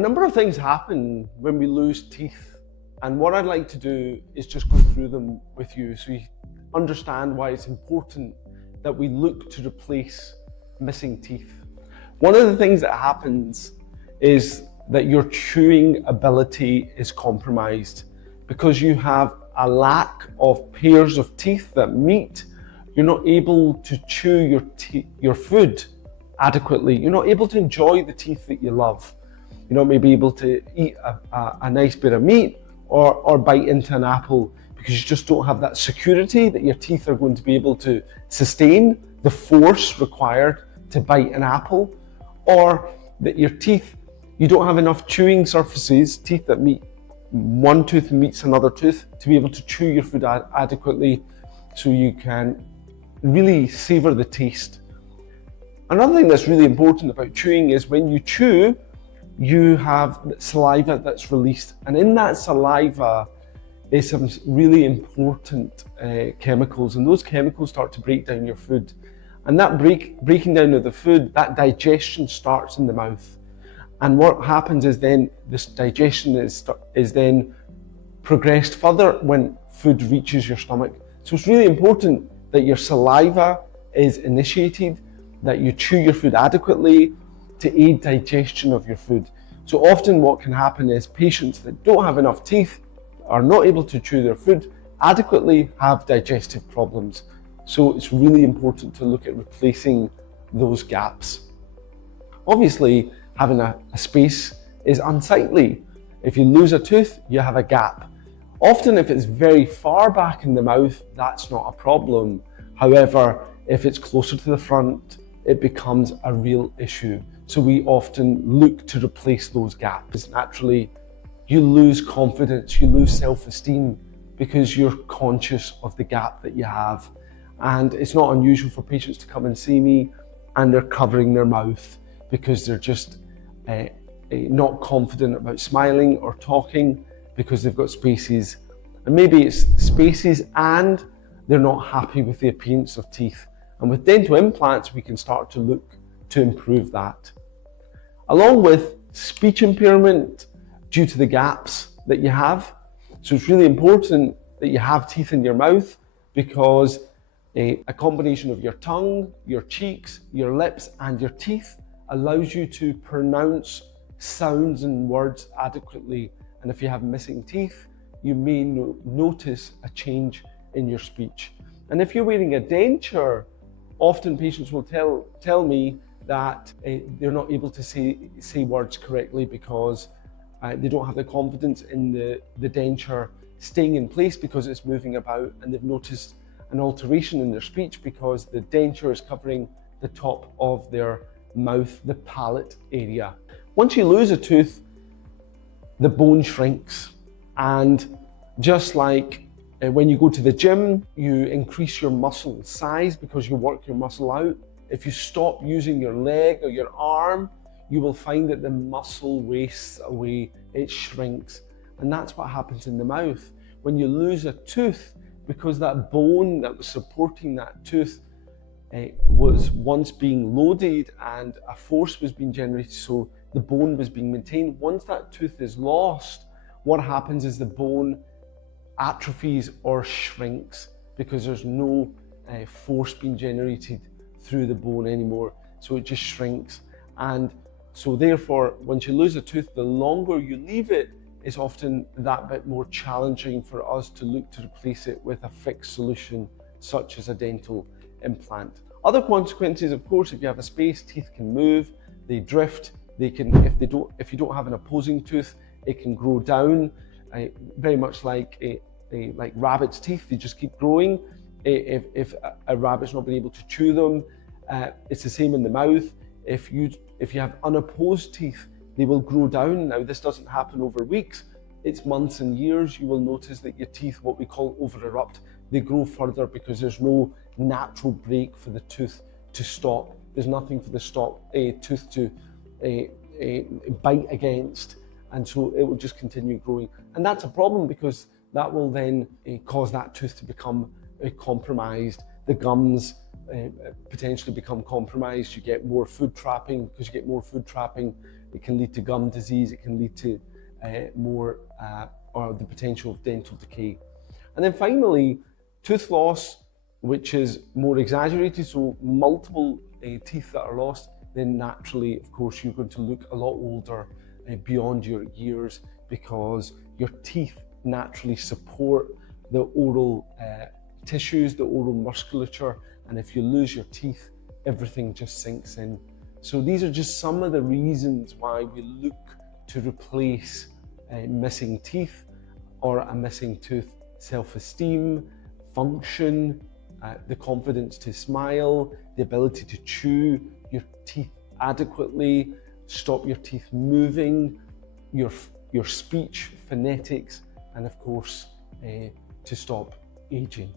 number of things happen when we lose teeth, and what I'd like to do is just go through them with you so you understand why it's important that we look to replace missing teeth. One of the things that happens is that your chewing ability is compromised because you have a lack of pairs of teeth that meet. You're not able to chew your food adequately. You're not able to enjoy the teeth that you love. You're not maybe able to eat a nice bit of meat or bite into an apple because you just don't have that security that your teeth are going to be able to sustain the force required to bite an apple, or that your teeth, you don't have enough chewing surfaces, teeth that meet one tooth meets another tooth, to be able to chew your food adequately so you can really savor the taste. Another thing that's really important about chewing is when you chew, you have saliva that's released, and in that saliva is some really important chemicals, and those chemicals start to break down your food. And that breaking down of the food, that digestion starts in the mouth. And what happens is then this digestion is then progressed further when food reaches your stomach. So it's really important that your saliva is initiated, that you chew your food adequately to aid digestion of your food. So often what can happen is patients that don't have enough teeth, are not able to chew their food adequately, have digestive problems. So it's really important to look at replacing those gaps. Obviously, having a space is unsightly. If you lose a tooth, you have a gap. Often if it's very far back in the mouth, that's not a problem. However, if it's closer to the front, it becomes a real issue. So we often look to replace those gaps. Naturally, you lose confidence, you lose self-esteem because you're conscious of the gap that you have. And it's not unusual for patients to come and see me and they're covering their mouth because they're just not confident about smiling or talking because they've got spaces. And maybe it's spaces and they're not happy with the appearance of teeth. And with dental implants, we can start to look to improve that. Along with speech impairment due to the gaps that you have. So it's really important that you have teeth in your mouth because a combination of your tongue, your cheeks, your lips, and your teeth allows you to pronounce sounds and words adequately. And if you have missing teeth, you may notice a change in your speech. And if you're wearing a denture, often patients will tell me that they're not able to say words correctly because they don't have the confidence in the denture staying in place because it's moving about, and they've noticed an alteration in their speech because the denture is covering the top of their mouth, the palate area. Once you lose a tooth, the bone shrinks, and just like when you go to the gym, you increase your muscle size because you work your muscle out. If you stop using your leg or your arm, you will find that the muscle wastes away, it shrinks. And that's what happens in the mouth. When you lose a tooth, because that bone that was supporting that tooth was once being loaded and a force was being generated, so the bone was being maintained. Once that tooth is lost, what happens is the bone atrophies or shrinks because there's no force being generated through the bone anymore. So it just shrinks. And so therefore, once you lose a tooth, the longer you leave it, is often that bit more challenging for us to look to replace it with a fixed solution, such as a dental implant. Other consequences, of course, if you have a space, teeth can move, they drift, they can, if you don't have an opposing tooth, it can grow down, very much like rabbit's teeth, they just keep growing. If a rabbit's not been able to chew them, it's the same in the mouth. If you have unopposed teeth, they will grow down. Now, this doesn't happen over weeks, it's months and years. You will notice that your teeth, what we call over-erupt, they grow further because there's no natural break for the tooth to stop. There's nothing for the tooth to bite against, and so it will just continue growing. And that's a problem because that will then cause that tooth to become compromised. The gums potentially become compromised. You get more food trapping. Because you get more food trapping, it can lead to gum disease, it can lead to or the potential of dental decay. And then finally, tooth loss, which is more exaggerated, so multiple teeth that are lost, then naturally, of course, you're going to look a lot older beyond your years, because your teeth naturally support the oral tissues, the oral musculature, and if you lose your teeth, everything just sinks in. So these are just some of the reasons why we look to replace missing teeth or a missing tooth. Self-esteem, function, the confidence to smile, the ability to chew your teeth adequately, stop your teeth moving, your speech, phonetics, and of course, to stop aging.